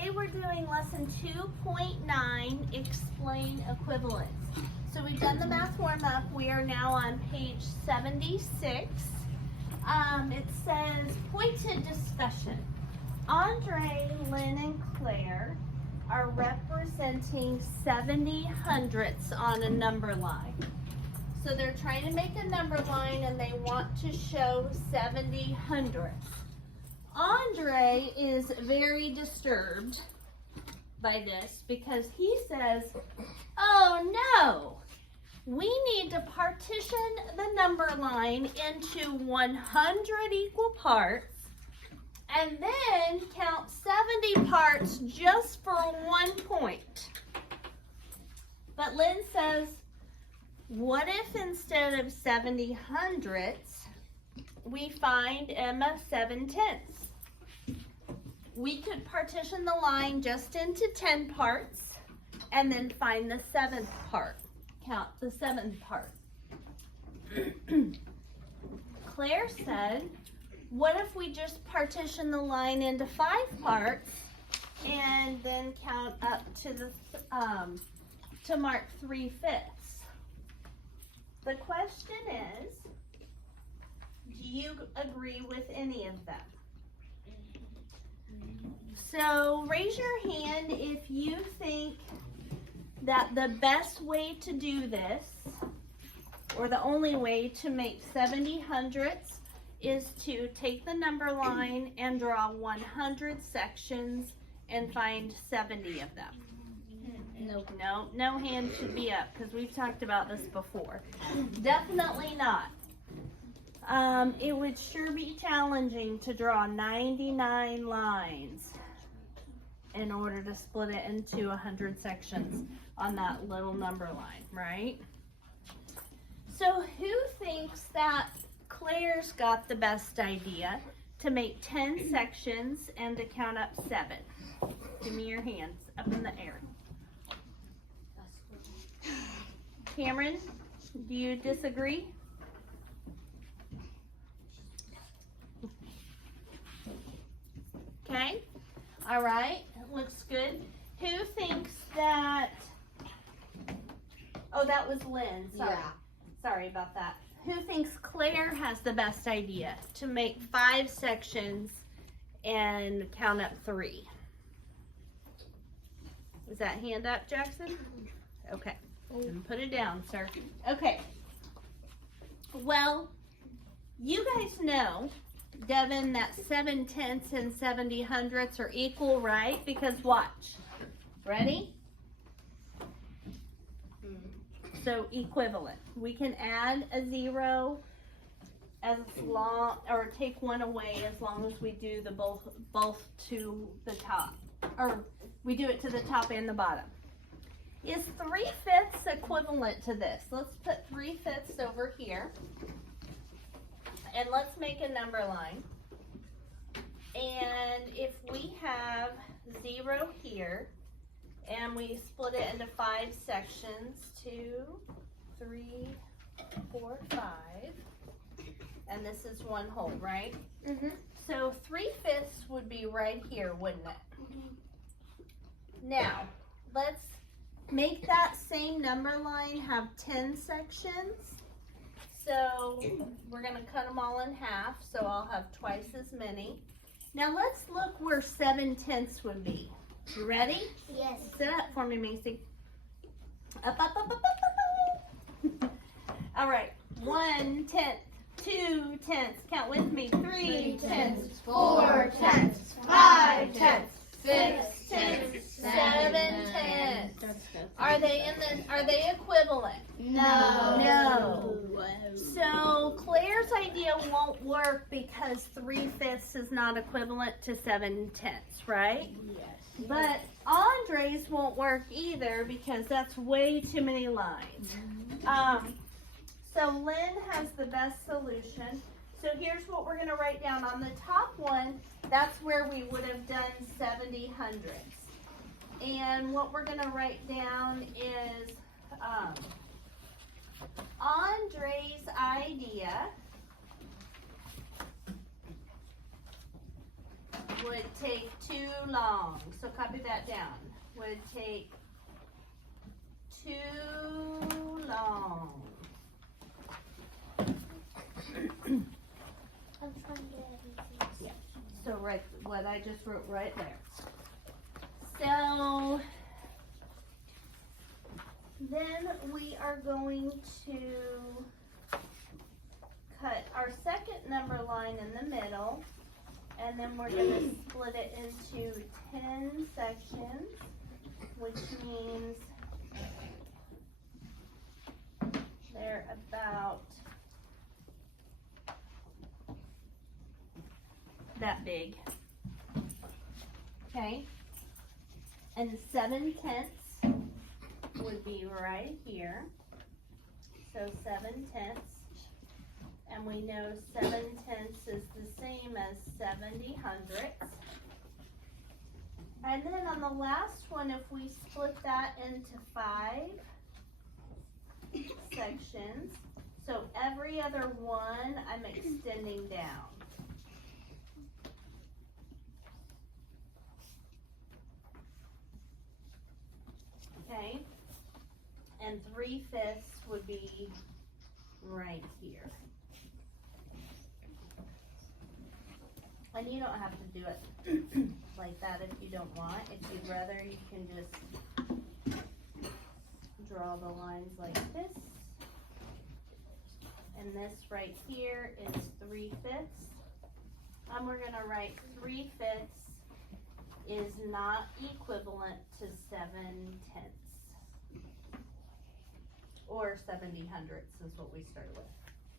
today we're doing lesson 2.9, explain equivalence. So we've done the math warm-up. We are now on page 76. It says pointed discussion. Andre, Lynn, and Claire are representing 70 hundredths on a number line. So they're trying to make a number line and they want to show 70 hundredths. Andre is very disturbed by this because he says, oh no, we need to partition the number line into 100 equal parts and then count 70 parts just for 1 point. But Lynn says, what if instead of 70 hundredths, we find Emma 7/10? We could partition the line just into 10 parts and then find the 7th part. Count the 7th part. Claire said, what if we just partition the line into 5 parts and then count up to the to mark 3/5? The question is, do you agree with any of them? So raise your hand if you think that the best way to do this, or the only way to make 70 hundredths, is to take the number line and draw 100 sections and find 70 of them. Nope. No hand should be up because we've talked about this before. Definitely not. It would sure be challenging to draw 99 lines in order to split it into 100 sections on that little number line, right? So who thinks that Claire's got the best idea to make 10 sections and to count up 7? Give me your hands up in the air. Cameron, do you disagree? Okay, all right, looks good. Who thinks that, oh, that was Lynn, sorry. Yeah. Sorry about that. Who thinks Claire has the best idea to make 5 sections and count up 3? Is that hand up, Jackson? Okay, and put it down, sir. Okay, well, you guys know, Devin, that 7/10 and 70 hundredths are equal, right? Because watch. Ready? So equivalent. We can add a 0 as long, or take 1 away as long as we do the both to the top, or we do it to the top and the bottom. Is 3/5 equivalent to this? Let's put 3/5 over here. And let's make a number line. And if we have 0 here, and we split it into 5 sections, 2, 3, 4, 5, and this is 1 whole, right? Mm-hmm. So 3/5 would be right here, wouldn't it? Mm-hmm. Now, let's make that same number line have 10 sections. So we're going to cut them all in half, so I'll have twice as many. Now let's look where 7/10 would be. You ready? Yes. Sit up for me, Macy. Up, up, up, up, up, up. All right. 1/10, 2/10. Count with me. 3/10, 4/10, 5/10, 6/10, 7/10. Are they equivalent? No. No. So Claire's idea won't work because 3/5 is not equivalent to 7/10, right? Yes. But Andre's won't work either because that's way too many lines. So Lynn has the best solution. So here's what we're going to write down. On the top one, that's where we would have done 70 hundredths. And what we're going to write down is Andre's idea would take too long. So copy that down. Would take too long. I'm trying to get everything. Yeah. So right, what I just wrote right there. So then we are going to cut our second number line in the middle, and then we're going to split it into 10 sections, which means they're about that big. Okay, and 7/10 would be right here. So 7/10, and we know 7/10 is the same as 70 hundredths. And then on the last one, if we split that into 5 sections, so every other one I'm extending down. Okay, and 3/5 would be right here. And you don't have to do it like that if you don't want. If you'd rather, you can just draw the lines like this. And this right here is 3/5. And we're gonna write 3/5 is not equivalent to 7/10. Or 70 hundredths is what we started with.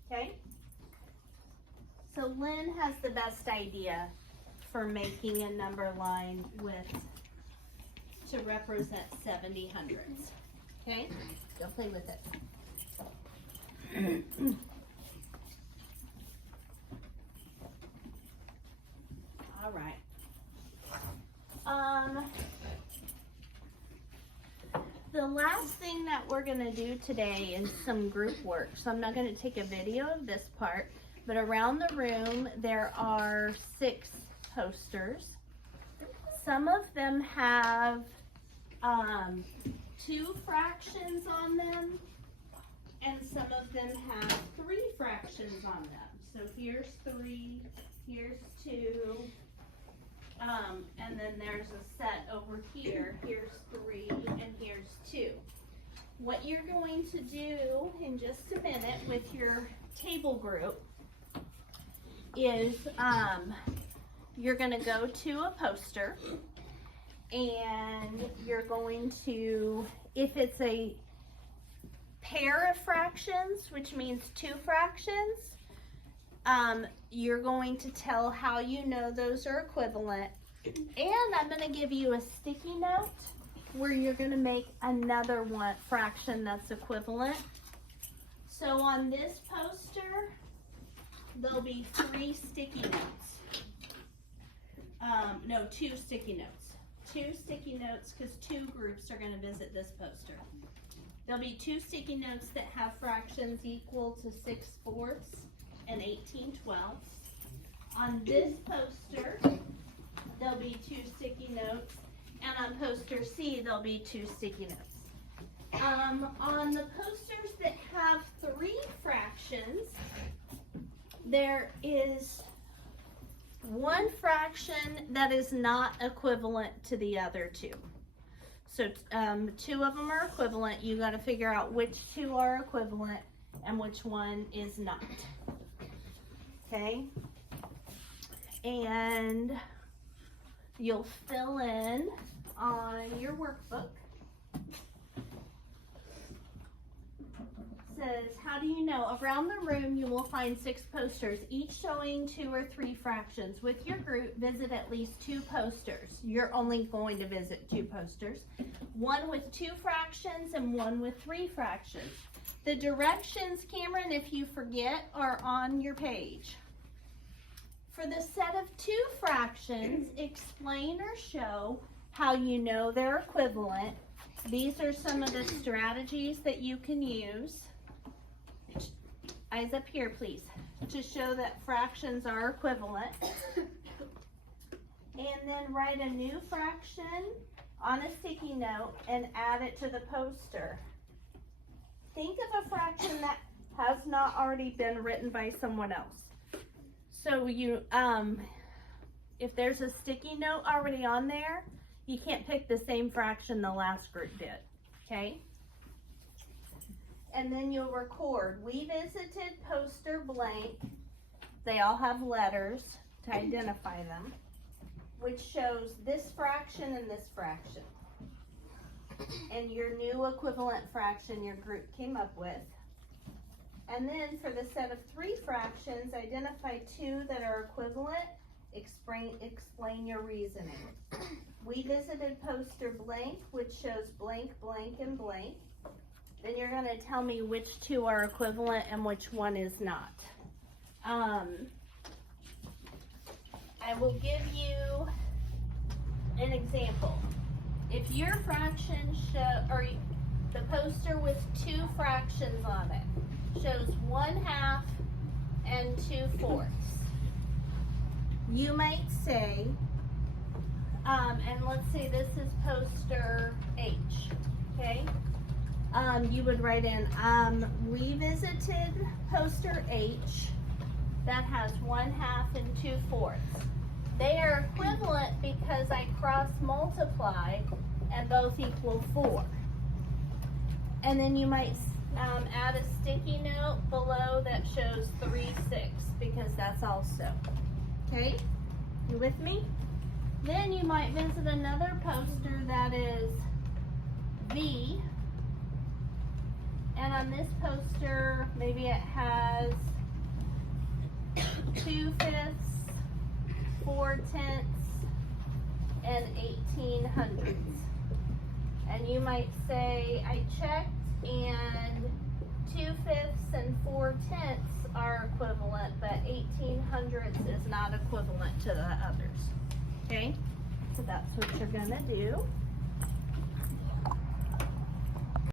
Okay? So Lynn has the best idea for making a number line with to represent 70 hundredths. Okay? Go play with it. All right. The last thing that we're gonna do today is some group work. So I'm not gonna take a video of this part, but around the room there are 6 posters. Some of them have 2 fractions on them, and some of them have 3 fractions on them. So here's 3, here's 2, and then there's a set over here. Here's 3 and here's 2. What you're going to do in just a minute with your table group is you're going to go to a poster, and you're going to, if it's a pair of fractions, which means 2 fractions, you're going to tell how you know those are equivalent. And I'm going to give you a sticky note where you're going to make another one fraction that's equivalent. So on this poster, there'll be 3 sticky notes. No, 2 sticky notes. 2 sticky notes because 2 groups are going to visit this poster. There'll be 2 sticky notes that have fractions equal to 6/4 and 18/12. On this poster, there'll be 2 sticky notes, and on poster C, there'll be 2 sticky notes. On the posters that have 3 fractions, there is 1 fraction that is not equivalent to the other 2. So 2 of them are equivalent. You got to figure out which 2 are equivalent and which one is not. Okay? And you'll fill in on your workbook. It says, how do you know? Around the room you will find 6 posters, each showing 2 or 3 fractions. With your group, visit at least 2 posters. You're only going to visit 2 posters. 1 with 2 fractions and 1 with 3 fractions. The directions, Cameron, if you forget, are on your page. For the set of 2 fractions, explain or show how you know they're equivalent. These are some of the strategies that you can use. Eyes up here, please, to show that fractions are equivalent. and then write a new fraction on a sticky note and add it to the poster. Think of a fraction that has not already been written by someone else. So you, if there's a sticky note already on there, you can't pick the same fraction the last group did, okay? And then you'll record, we visited poster blank. They all have letters to identify them, which shows this fraction and this fraction. And your new equivalent fraction your group came up with. And then for the set of 3 fractions, identify 2 that are equivalent. Explain your reasoning. We visited poster blank, which shows blank, blank, and blank. Then you're going to tell me which 2 are equivalent and which one is not. I will give you an example. If your fraction or the poster with 2 fractions on it shows 1/2 and 2/4, you might say, and let's say this is poster H, okay? You would write in, we visited poster H that has 1/2 and 2/4. They are equivalent because I cross multiply and both equal 4. And then you might add a sticky note below that shows 3/6 because that's also, okay? You with me? Then you might visit another poster that is V. And on this poster, maybe it has 2/5, 4/10, and 1800. And you might say, I checked and 2/5 and 4/10 are equivalent, but 1800 is not equivalent to the others. Okay? So that's what you're gonna do.